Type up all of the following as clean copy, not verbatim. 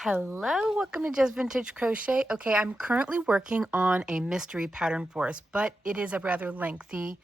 Hello, welcome to Just Vintage Crochet. Okay, I'm currently working on a mystery pattern for us, but it is a rather lengthy,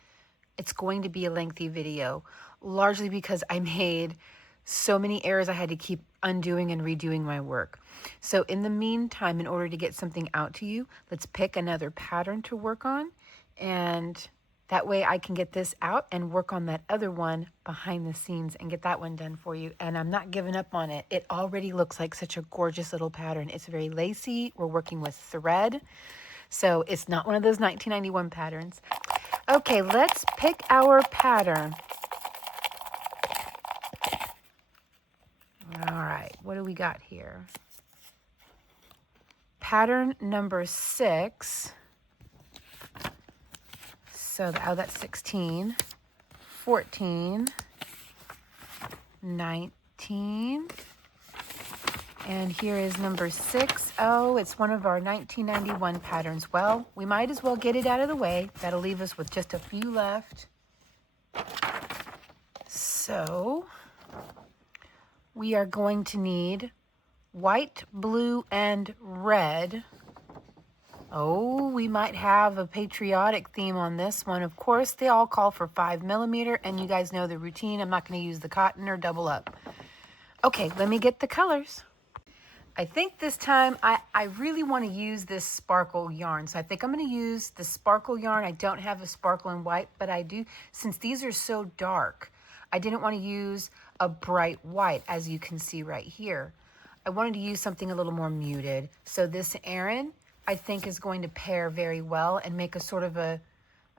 it's going to be a lengthy video, largely because I made so many errors I had to keep undoing and redoing my work. So in the meantime, in order to get something out to you, let's pick another pattern to work on, and that way I can get this out and work on that other one behind the scenes and get that one done for you. And I'm not giving up on it. It already looks like such a gorgeous little pattern. It's very lacy. We're working with thread. So it's not one of those 1991 patterns. Okay, let's pick our pattern. All right, what do we got here? Pattern number 6. So, that's 16, 14, 19, and here is number 6. Oh, it's one of our 1991 patterns. Well, we might as well get it out of the way. That'll leave us with just a few left. So, we are going to need white, blue, and red. Oh, we might have a patriotic theme on this one. Of course, they all call for 5mm, and you guys know the routine. I'm not going to use the cotton or double up. Okay, let me get the colors. I think this time I really want to use this sparkle yarn. So I think I'm going to use the sparkle yarn. I don't have a sparkle in white, but I do, since these are so dark, I didn't want to use a bright white, as you can see right here. I wanted to use something a little more muted. So this Aran, I think, is going to pair very well and make a sort of a,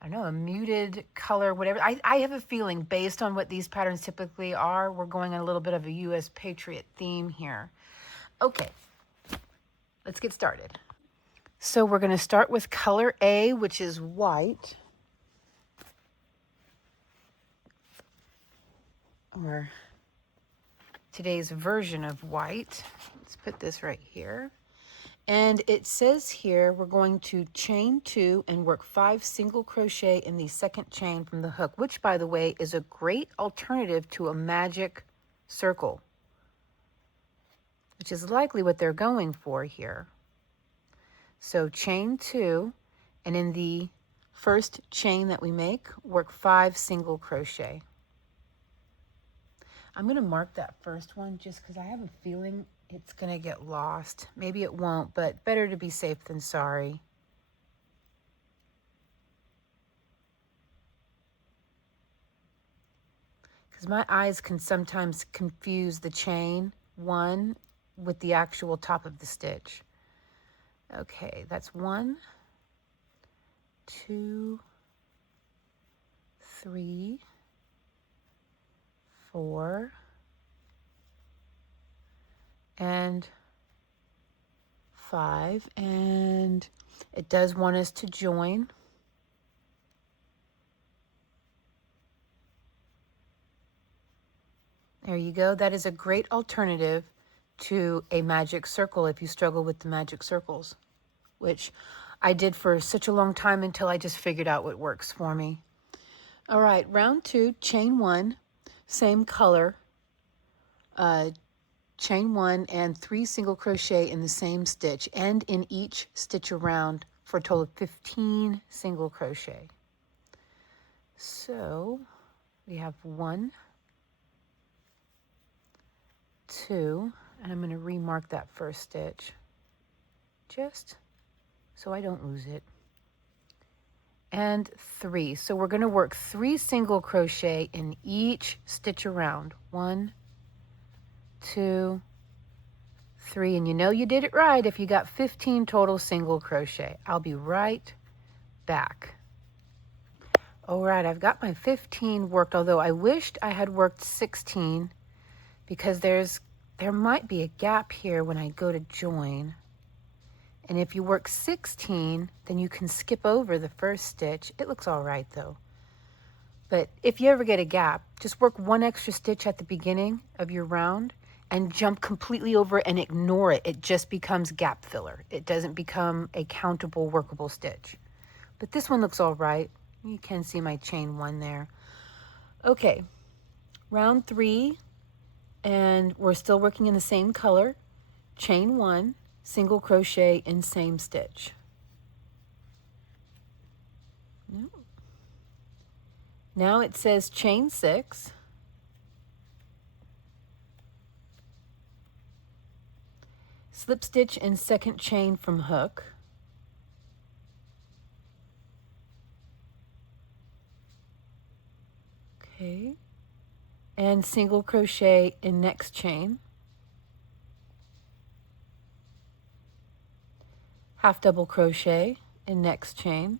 I don't know, a muted color, whatever. I have a feeling, based on what these patterns typically are, we're going on a little bit of a U.S. Patriot theme here. Okay, let's get started. So we're going to start with color A, which is white. Or today's version of white. Let's put this right here. And it says here we're going to chain 2 and work 5 single crochet in the second chain from the hook, which, by the way, is a great alternative to a magic circle, which is likely what they're going for here. So chain 2, and in the first chain that we make, work 5 single crochet. I'm going to mark that first one just because I have a feeling it's going to get lost. Maybe it won't, but better to be safe than sorry. Because my eyes can sometimes confuse the chain 1 with the actual top of the stitch. Okay, that's 1, 2, 3, 4, and 5, and it does want us to join. There you go. That is a great alternative to a magic circle if you struggle with the magic circles, which I did for such a long time until I just figured out what works for me. All right, round 2, chain 1, same color, chain 1 and 3 single crochet in the same stitch, and in each stitch around, for a total of 15 single crochet. So we have 1, 2, and I'm going to remark that first stitch just so I don't lose it, and 3. So we're going to work 3 single crochet in each stitch around. 1, 2, 3, and you know you did it right if you got 15 total single crochet. I'll be right back. All right, I've got my 15 worked, although I wished I had worked 16 because there might be a gap here when I go to join. And if you work 16, then you can skip over the first stitch. It looks all right though. But if you ever get a gap, just work 1 extra stitch at the beginning of your round and jump completely over it and ignore it. It just becomes gap filler. It doesn't become a countable, workable stitch. But this one looks all right. You can see my chain 1 there. Okay, round 3, and we're still working in the same color. chain 1, single crochet in same stitch. Now it says chain 6, slip stitch in second chain from hook, okay, and single crochet in next chain, half double crochet in next chain,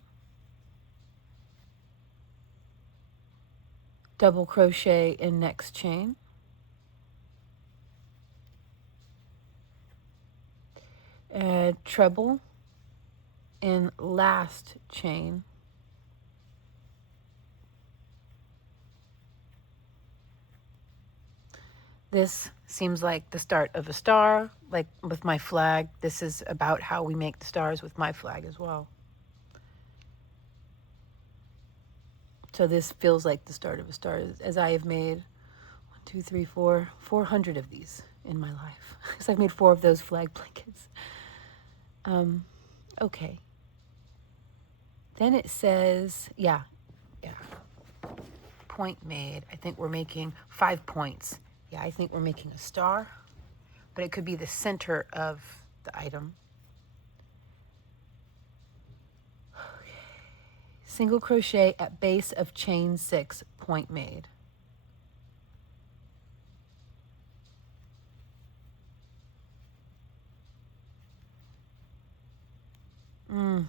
double crochet in next chain, and treble in last chain, this seems like the start of a star, like with my flag. This is about how we make the stars with my flag as well. So this feels like the start of a star, as I have made 400 of these in my life, because I've made 4 of those flag blankets. Okay. Then it says, yeah, point made. I think we're making 5 points. Yeah, I think we're making a star, but it could be the center of the item. Okay. Single crochet at base of chain 6, point made. I'm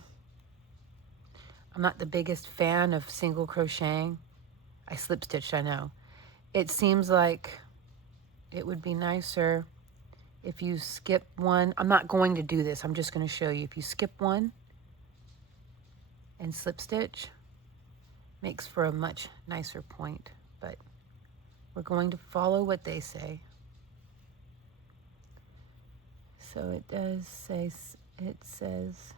not the biggest fan of single crocheting. I slip stitched, I know. It seems like it would be nicer if you skip one. I'm not going to do this. I'm just going to show you. If you skip one and slip stitch, makes for a much nicer point. But we're going to follow what they say. So it does say, it says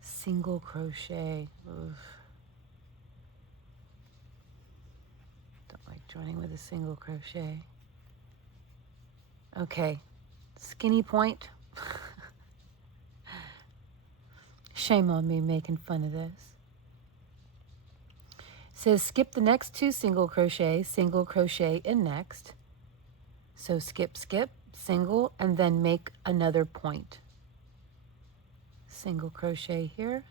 single crochet. Oof. Don't like joining with a single crochet. Okay, skinny point. Shame on me making fun of this. It says skip the next 2 single crochet in next. So skip, skip, single, and then make another point. Single crochet here.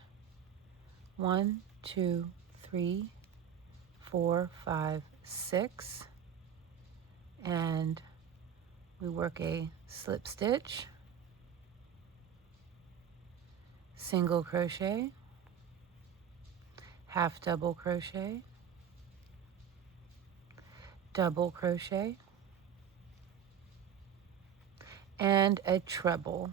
1, 2, 3, 4, 5, 6. And we work a slip stitch, single crochet, half double crochet, double crochet, and a treble.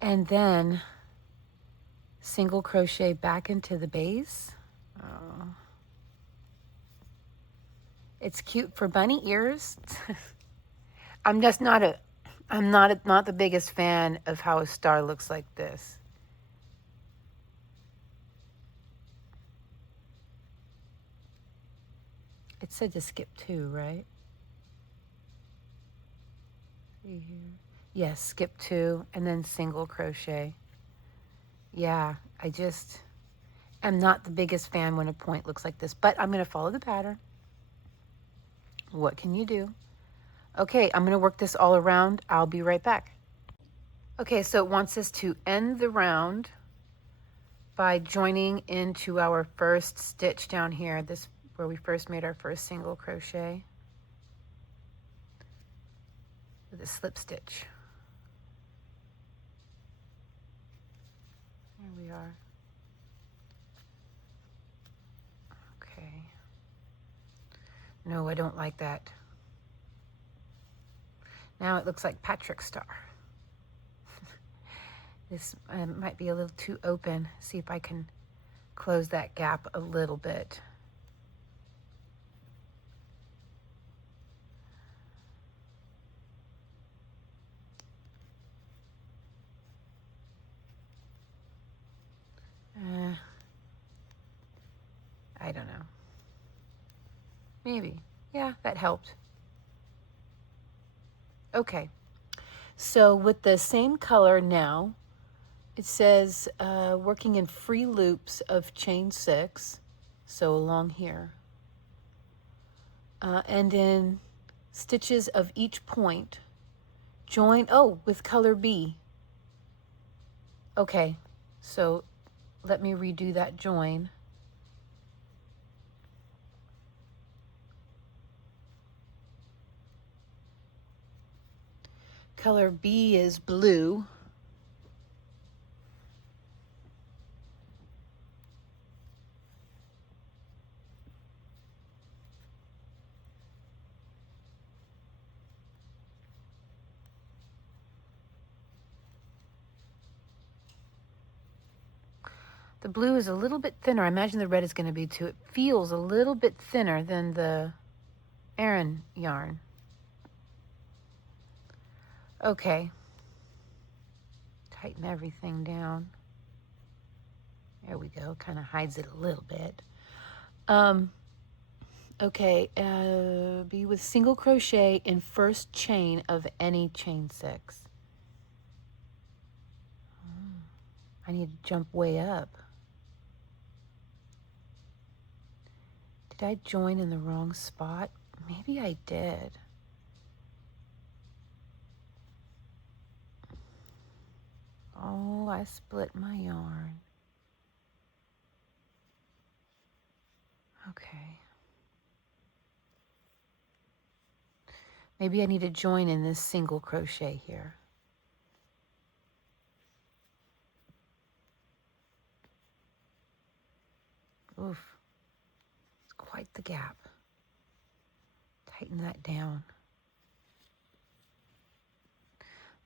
And then single crochet back into the base. Oh. It's cute for bunny ears. I'm just not the biggest fan of how a star looks like this. It said to skip 2, right? See here. Yes, skip 2 and then single crochet. Yeah, I just am not the biggest fan when a point looks like this, but I'm going to follow the pattern. What can you do? Okay, I'm going to work this all around. I'll be right back. Okay, so it wants us to end the round by joining into our first stitch down here, this where we first made our first single crochet, with a slip stitch. There we are. Okay. No, I don't like that. Now it looks like Patrick's star. This might be a little too open. See if I can close that gap a little bit. I don't know. Maybe. Yeah, that helped. Okay. So with the same color now, it says working in free loops of chain 6, so along here, and in stitches of each point, join, oh, with color B. Okay, so let me redo that join. Color B is blue. The blue is a little bit thinner. I imagine the red is going to be too. It feels a little bit thinner than the Aran yarn. Okay. Tighten everything down. There we go. Kind of hides it a little bit. Okay. Be with single crochet in first chain of any chain 6. I need to jump way up. Did I join in the wrong spot? Maybe I did. Oh, I split my yarn. Okay. Maybe I need to join in this single crochet here. Oof. It's quite the gap. Tighten that down.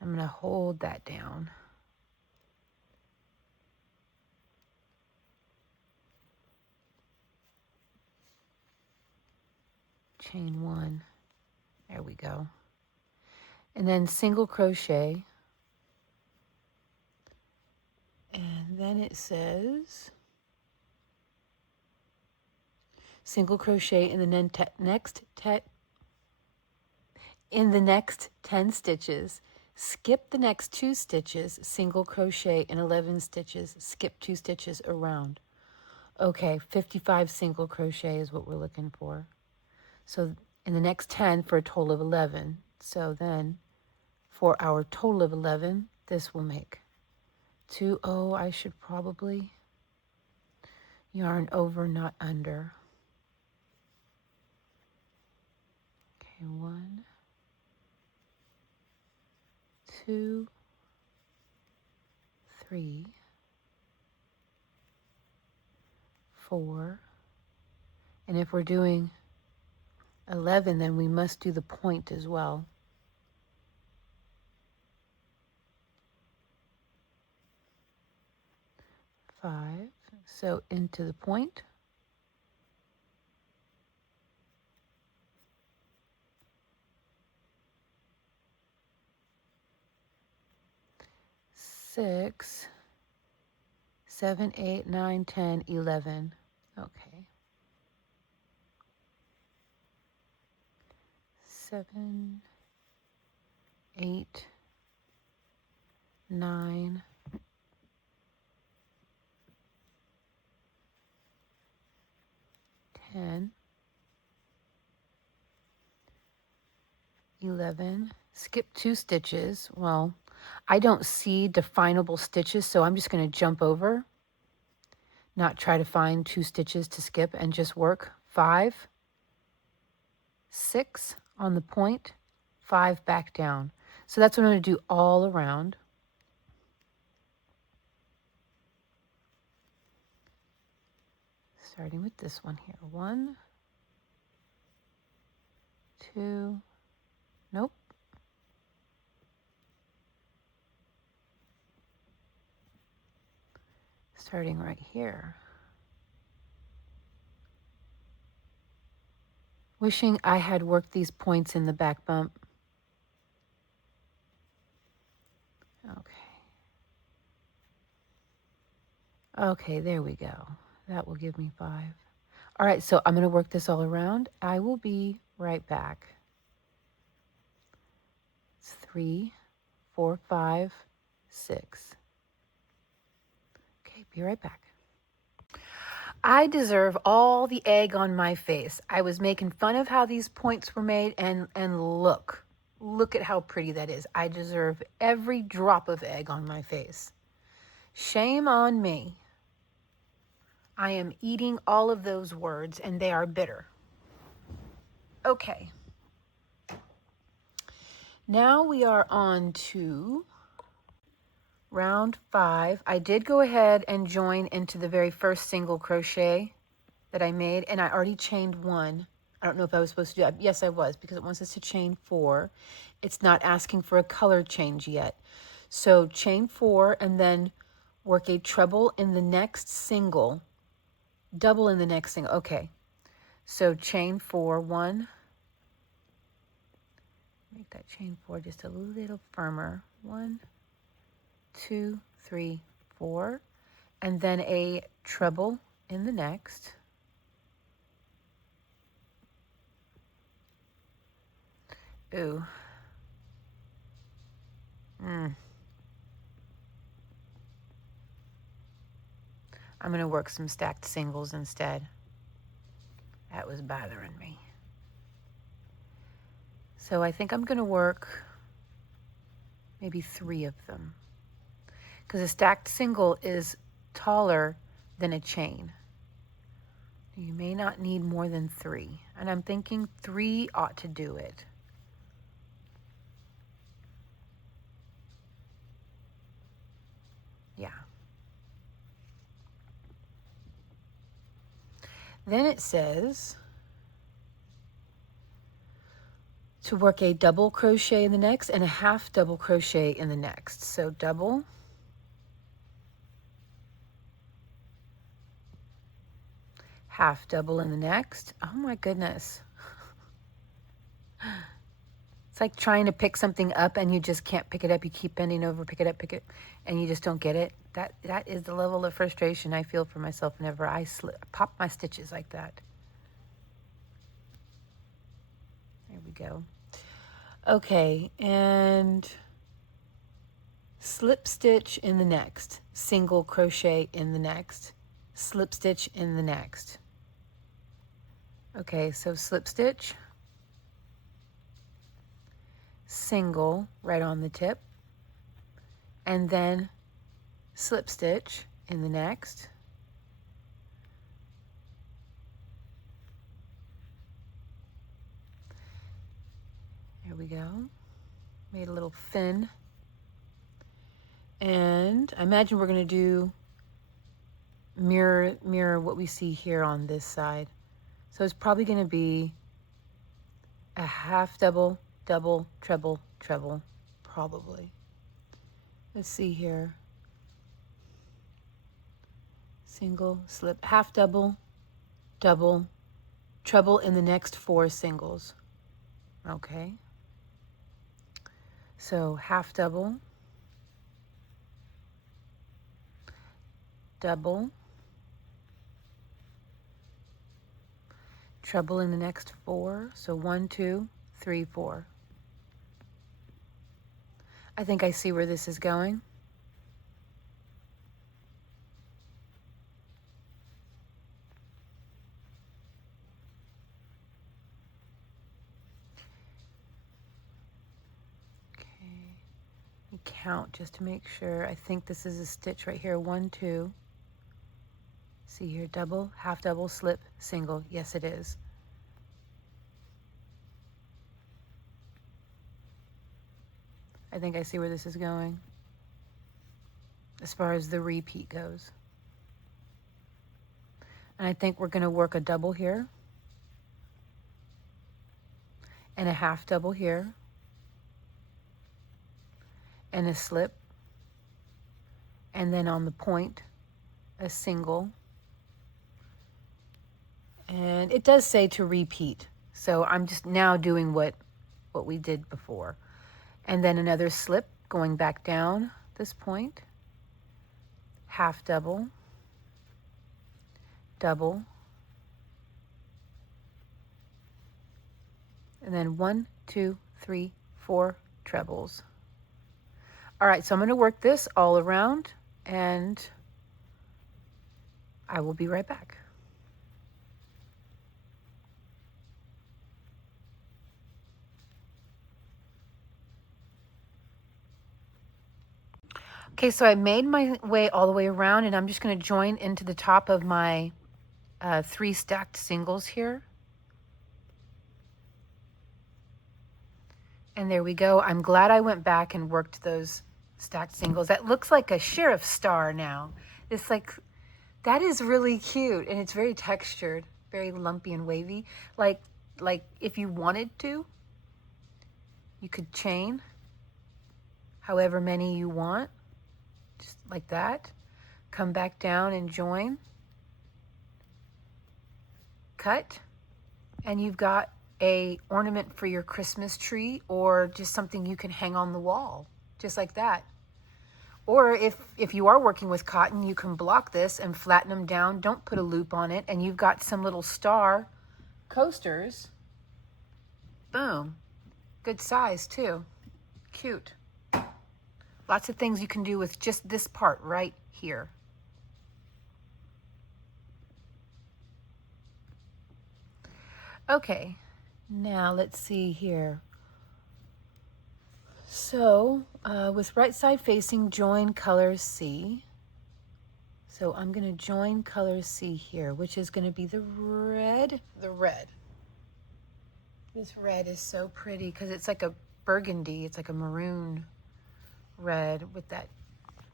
I'm going to hold that down. Chain 1. There we go. And then single crochet. And then it says single crochet in the next 10 stitches. Skip the next 2 stitches, single crochet in 11 stitches, skip 2 stitches around. Okay, 55 single crochet is what we're looking for. So in the next 10 for a total of 11. So then for our total of 11, this will make 2. Oh, I should probably yarn over, not under. Okay, 1, 2, 3, 4. And if we're doing 11, then we must do the point as well. 5. So into the point. 6, 7, 8, 9, 10, 11. Okay. 7, 8, 9, 10, 11. Skip 2 stitches. Well, I don't see definable stitches, so I'm just going to jump over, not try to find 2 stitches to skip, and just work 5, 6 on the point, 5 back down. So that's what I'm going to do all around. Starting with this one here. 1, 2, nope. Starting right here. Wishing I had worked these points in the back bump. Okay. Okay, there we go. That will give me 5. All right, so I'm going to work this all around. I will be right back. It's 3, 4, 5, 6. Okay, be right back. I deserve all the egg on my face. I was making fun of how these points were made, and look at how pretty that is. I deserve every drop of egg on my face. Shame on me. I am eating all of those words, and they are bitter. Okay. Now we are on to round 5. I did go ahead and join into the very first single crochet that I made, and I already chained 1. I don't know if I was supposed to do that. Yes, I was, because it wants us to chain 4. It's not asking for a color change yet. So chain 4 and then work a treble in the next single, double in the next single. Okay, so chain 4, 1. Make that chain 4 just a little firmer. 1, 2, 3, 4, and then a treble in the next. Ooh. I'm going to work some stacked singles instead. That was bothering me. So I think I'm going to work maybe 3 of them, because a stacked single is taller than a chain. You may not need more than 3, and I'm thinking 3 ought to do it. Yeah. Then it says to work a double crochet in the next and a half double crochet in the next. So double, half double in the next. Oh my goodness. It's like trying to pick something up and you just can't pick it up. You keep bending over, pick it up, and you just don't get it. That is the level of frustration I feel for myself whenever I pop my stitches like that. There we go. Okay, and slip stitch in the next, single crochet in the next, slip stitch in the next. Okay, so slip stitch, single right on the tip, and then slip stitch in the next. There we go. Made a little fin. And I imagine we're going to do mirror what we see here on this side. So it's probably going to be a half double, double, treble, treble, probably. Let's see here. Single, slip, half double, double, treble in the next 4 singles. Okay. So half double, double, treble in the next 4. So 1, 2, 3, 4. I think I see where this is going. Okay, let me count just to make sure. I think this is a stitch right here. 1, 2. See here, double, half double, slip, single. Yes, it is. I think I see where this is going as far as the repeat goes. And I think we're going to work a double here and a half double here and a slip, and then on the point a single. And it does say to repeat, so I'm just now doing what we did before. And then another slip going back down this point, half double, double, and then 1, 2, 3, 4 trebles. All right, so I'm going to work this all around, and I will be right back. Okay, so I made my way all the way around, and I'm just going to join into the top of my 3 stacked singles here. And there we go. I'm glad I went back and worked those stacked singles. That looks like a sheriff star now. It's like, that is really cute, and it's very textured, very lumpy and wavy. Like if you wanted to, you could chain however many you want, just like that. Come back down and join, cut, and you've got a ornament for your Christmas tree, or just something you can hang on the wall, just like that. Or if you are working with cotton, you can block this and flatten them down. Don't put a loop on it, and you've got some little star coasters. Boom. Good size too. Cute. Lots of things you can do with just this part right here. Okay, now let's see here. So with right side facing, join color C. So I'm going to join color C here, which is going to be the red. This red is so pretty because it's like a burgundy. It's like a maroon red with that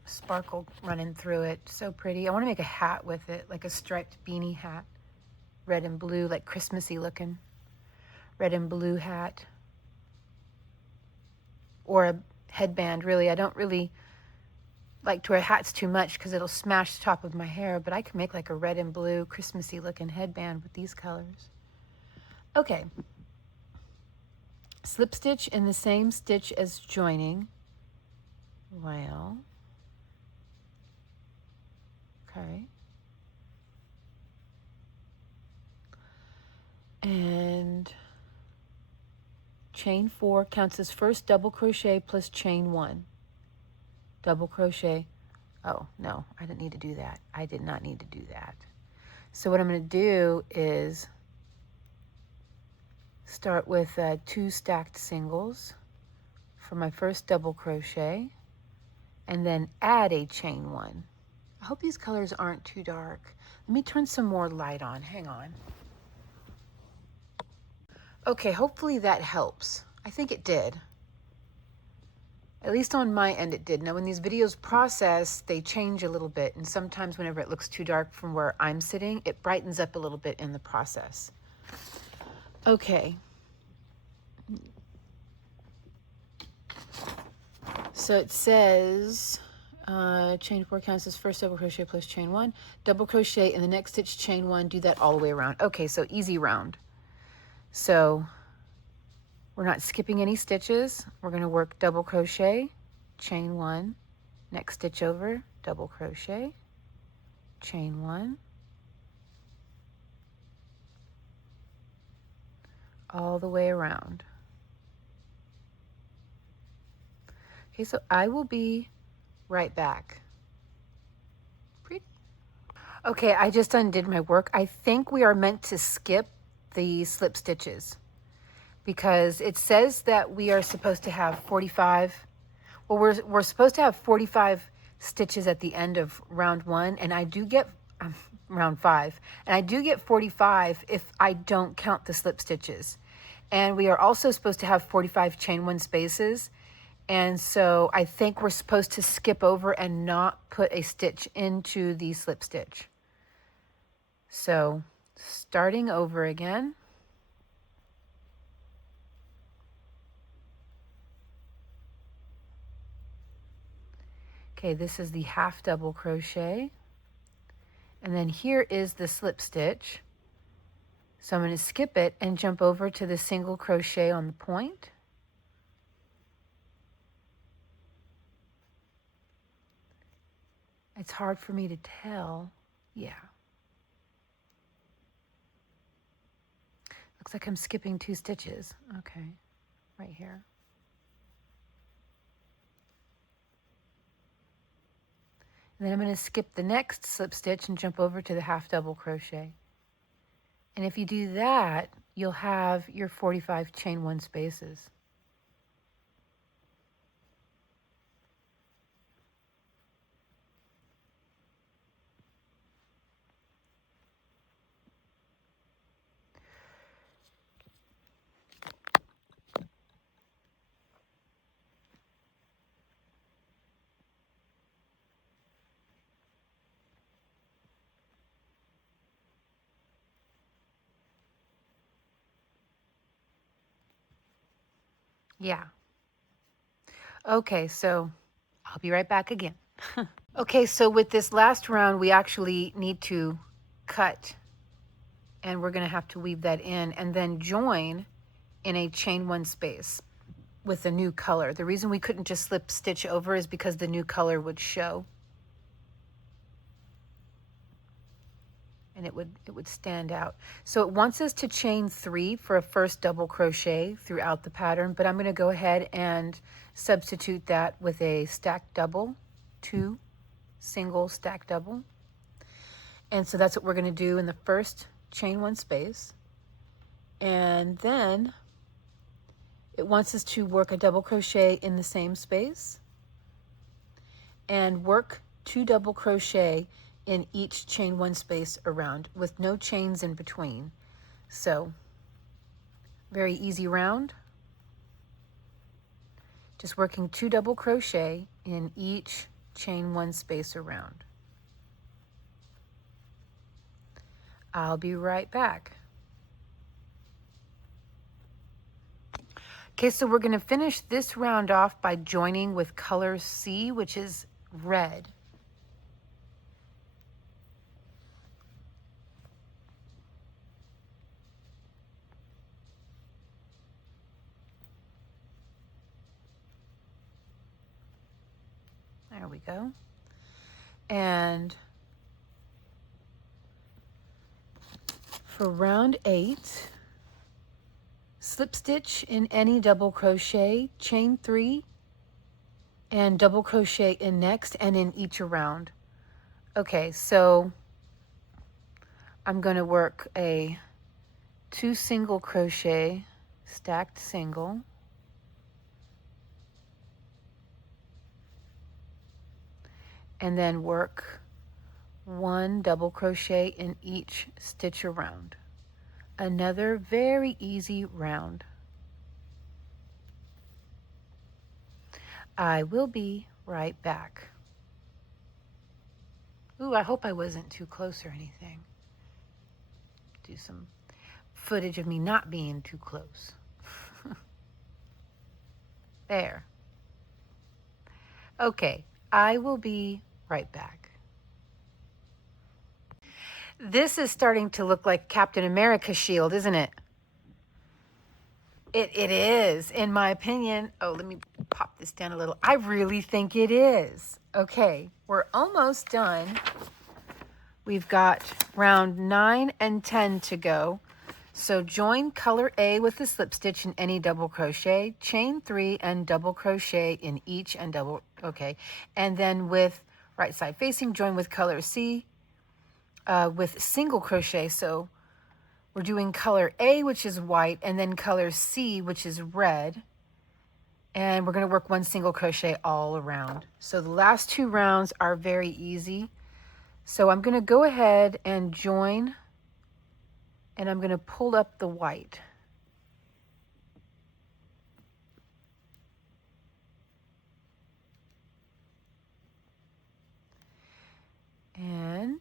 sparkle running through it. So pretty. I want to make a hat with it, like a striped beanie hat. Red and blue, like Christmassy looking. Red and blue hat. Or a headband, really. I don't really like to wear hats too much because it'll smash the top of my hair, but I can make like a red and blue Christmassy looking headband with these colors. Okay. Slip stitch in the same stitch as joining. Well, okay. And chain 4 counts as first double crochet plus chain 1. Double crochet. Oh, no, I didn't need to do that. I did not need to do that. So what I'm going to do is start with 2 stacked singles for my first double crochet, and then add a chain 1. I hope these colors aren't too dark. Let me turn some more light on. Hang on. Okay, hopefully that helps. I think it did. At least on my end it did. Now when these videos process, they change a little bit, and sometimes whenever it looks too dark from where I'm sitting, it brightens up a little bit in the process. Okay. So it says chain 4 counts as first double crochet plus chain 1. Double crochet in the next stitch, chain 1, do that all the way around. Okay, so easy round. So we're not skipping any stitches. We're going to work double crochet, chain 1, next stitch over, double crochet, chain 1, all the way around. Okay, so I will be right back. Pretty. Okay, I just undid my work. I think we are meant to skip the slip stitches because it says that we are supposed to have 45. Well, we're supposed to have 45 stitches at the end of round 1, and I do get round 5, and I do get 45 if I don't count the slip stitches. And we are also supposed to have 45 chain 1 spaces. And so I think we're supposed to skip over and not put a stitch into the slip stitch. So starting over again. Okay, this is the half double crochet. And then here is the slip stitch. So I'm going to skip it and jump over to the single crochet on the point. It's hard for me to tell. Yeah. Looks like I'm skipping 2 stitches. Okay, right here. And then I'm going to skip the next slip stitch and jump over to the half double crochet. And if you do that, you'll have your 45 chain 1 spaces. Yeah. Okay, so I'll be right back again. Okay, so with this last round, we actually need to cut, and we're going to have to weave that in and then join in a chain 1 space with a new color. The reason we couldn't just slip stitch over is because the new color would show. And it would stand out. So it wants us to chain 3 for a first double crochet throughout the pattern, but I'm going to go ahead and substitute that with a stacked double, 2 single stacked double. And so that's what we're going to do in the first chain 1 space. And then it wants us to work a double crochet in the same space and work 2 double crochet in each chain 1 space around with no chains in between. So very easy round. Just working 2 double crochet in each chain 1 space around. I'll be right back. Okay, so we're going to finish this round off by joining with color C, which is red. There we go. And for round 8, slip stitch in any double crochet, chain 3, and double crochet in next and in each around. Okay, so I'm going to work a 2 single crochet, stacked single, and then work 1 double crochet in each stitch around. Another very easy round. I will be right back. Ooh, I hope I wasn't too close or anything. Do some footage of me not being too close. There. Okay, I will be right back. This is starting to look like Captain America's shield, isn't it? It is, in my opinion. Oh, let me pop this down a little. I really think it is. Okay, we're almost done. We've got round 9 and 10 to go. So join color A with the slip stitch in any double crochet, chain 3 and double crochet in each and double, okay. And then with right side facing, join with color C with single crochet. So we're doing color A, which is white, and then color C, which is red. And we're going to work 1 single crochet all around. So the last 2 rounds are very easy. So I'm going to go ahead and join, and I'm going to pull up the white. And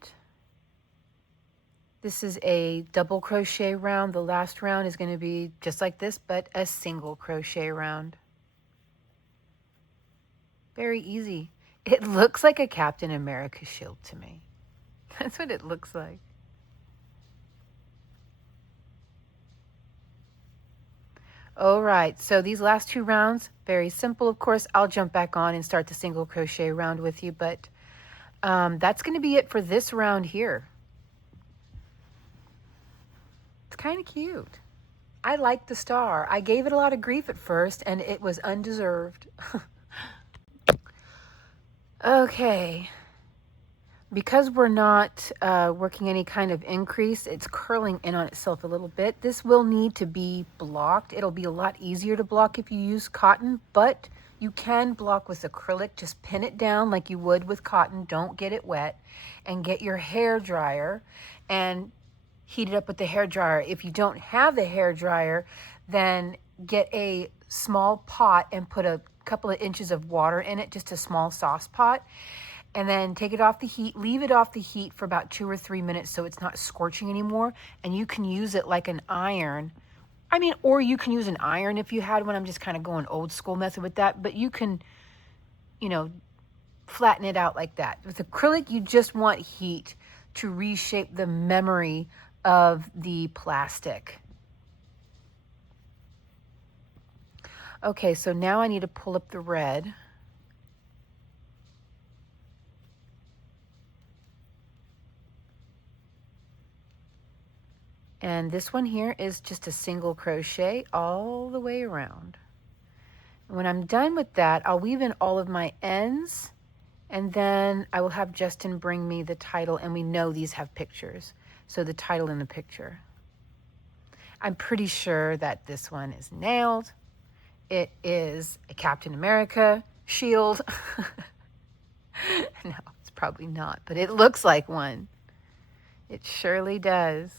this is a double crochet round. The last round is going to be just like this, but a single crochet round. Very easy. It looks like a Captain America shield to me. That's what it looks like. All right, so these last 2 rounds, very simple. Of course, I'll jump back on and start the single crochet round with you, but that's going to be it for this round here. It's kind of cute. I like the star. I gave it a lot of grief at first, and it was undeserved. Okay. Because we're not working any kind of increase, it's curling in on itself a little bit. This will need to be blocked. It'll be a lot easier to block if you use cotton, but you can block with acrylic. Just pin it down like you would with cotton. Don't get it wet. And get your hair dryer and heat it up with the hair dryer. If you don't have the hair dryer, then get a small pot and put a couple of inches of water in it, just a small sauce pot. And then take it off the heat, leave it off the heat for about 2 or 3 minutes so it's not scorching anymore. And you can use it like an iron. I mean, or you can use an iron if you had one. I'm just kind of going old school method with that. But you can, you know, flatten it out like that. With acrylic, you just want heat to reshape the memory of the plastic. Okay, so now I need to pull up the red. And this one here is just a single crochet all the way around. When I'm done with that, I'll weave in all of my ends, and then I will have Justin bring me the title, and we know these have pictures. So the title and the picture. I'm pretty sure that this one is nailed. It is a Captain America shield. No, it's probably not, but it looks like one. It surely does.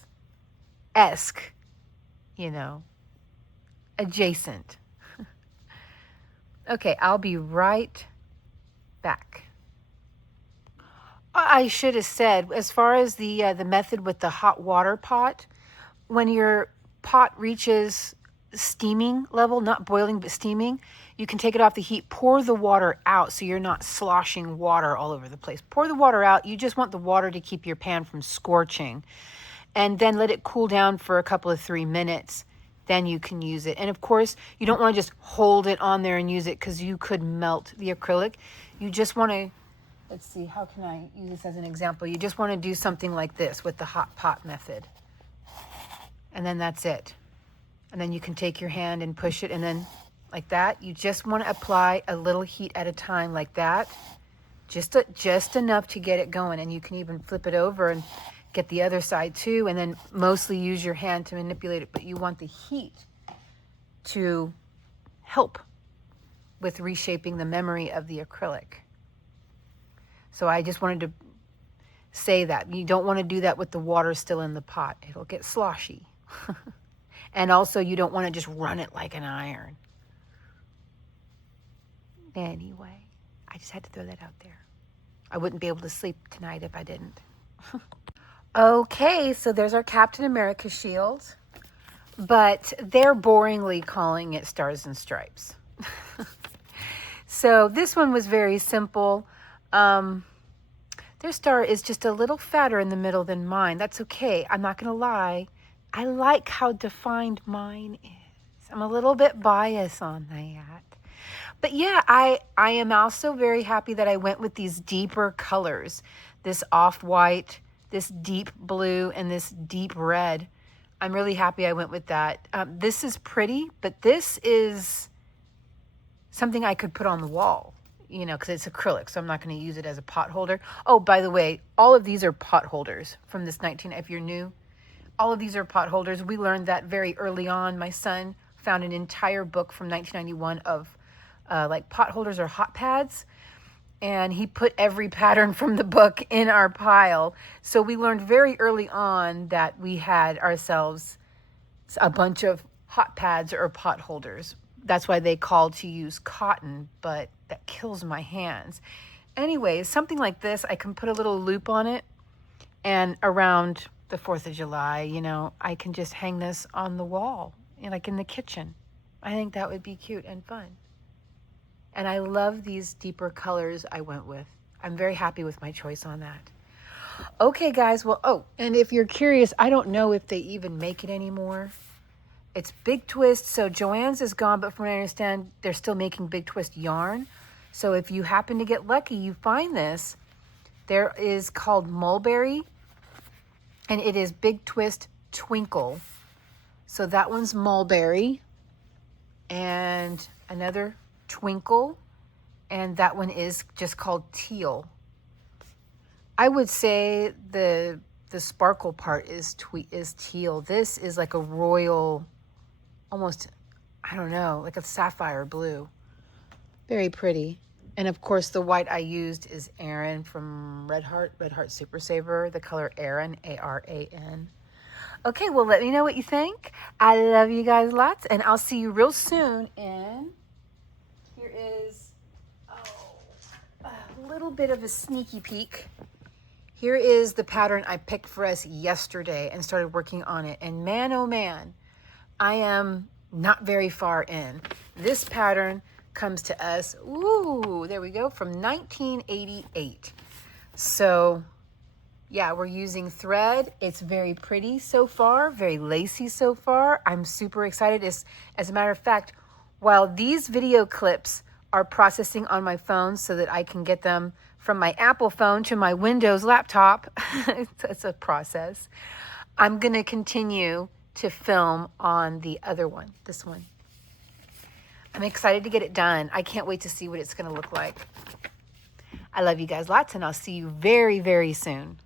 Esque, you know, adjacent. Okay, I'll be right back. I should have said, as far as the method with the hot water pot, when your pot reaches steaming level, not boiling but steaming, you can take it off the heat, pour the water out so you're not sloshing water all over the place. Pour the water out. You just want the water to keep your pan from scorching. And then let it cool down for a couple of 3 minutes. Then you can use it. And of course, you don't want to just hold it on there and use it because you could melt the acrylic. You just want to, let's see, how can I use this as an example? You just want to do something like this with the hot pot method. And then that's it. And then you can take your hand and push it, and then like that. You just want to apply a little heat at a time like that. Just enough to get it going. And you can even flip it over and get the other side too, and then mostly use your hand to manipulate it, but you want the heat to help with reshaping the memory of the acrylic. So I just wanted to say that. You don't want to do that with the water still in the pot. It'll get sloshy. And also you don't want to just run it like an iron. Anyway, I just had to throw that out there. I wouldn't be able to sleep tonight if I didn't. Okay, so there's our Captain America shield, but they're boringly calling it Stars and Stripes. So this one was very simple. Their star is just a little fatter in the middle than mine. That's okay. I'm not going to lie. I like how defined mine is. I'm a little bit biased on that. But yeah, I am also very happy that I went with these deeper colors. This off-white, this deep blue, and this deep red. I'm really happy I went with that. This is pretty, but this is something I could put on the wall, you know, because it's acrylic, so I'm not going to use it as a pot holder. Oh, by the way, all of these are pot holders from this if you're new, all of these are pot holders. We learned that very early on. My son found an entire book from 1991 of like pot holders or hot pads. And he put every pattern from the book in our pile. So we learned very early on that we had ourselves a bunch of hot pads or pot holders. That's why they called to use cotton, but that kills my hands. Anyways, something like this, I can put a little loop on it. And around the 4th of July, you know, I can just hang this on the wall, like in the kitchen. I think that would be cute and fun. And I love these deeper colors I went with. I'm very happy with my choice on that. Okay, guys. Well, oh, and if you're curious, I don't know if they even make it anymore. It's Big Twist. So Joann's is gone, but from what I understand, they're still making Big Twist yarn. So if you happen to get lucky, you find this. There is called Mulberry, and it is Big Twist Twinkle. So that one's mulberry, and another twinkle, and that one is just called teal. I would say the sparkle part is teal. This is like a royal, almost, I don't know, like a sapphire blue. Very pretty. And of course, the white I used is Aran from Red Heart Super Saver, the color Aran, A-R-A-N. Okay, well, let me know what you think. I love you guys lots, and I'll see you real soon. And here is a little bit of a sneaky peek. Here is the pattern I picked for us yesterday and started working on it. And man, oh man, I am not very far in. This pattern comes to us, ooh, there we go, from 1988. So yeah, we're using thread. It's very pretty so far, very lacy so far. I'm super excited. As a matter of fact, while these video clips are processing on my phone so that I can get them from my Apple phone to my Windows laptop, it's a process, I'm gonna continue to film on the other one, this one. I'm excited to get it done. I can't wait to see what it's gonna look like. I love you guys lots, and I'll see you very, very soon.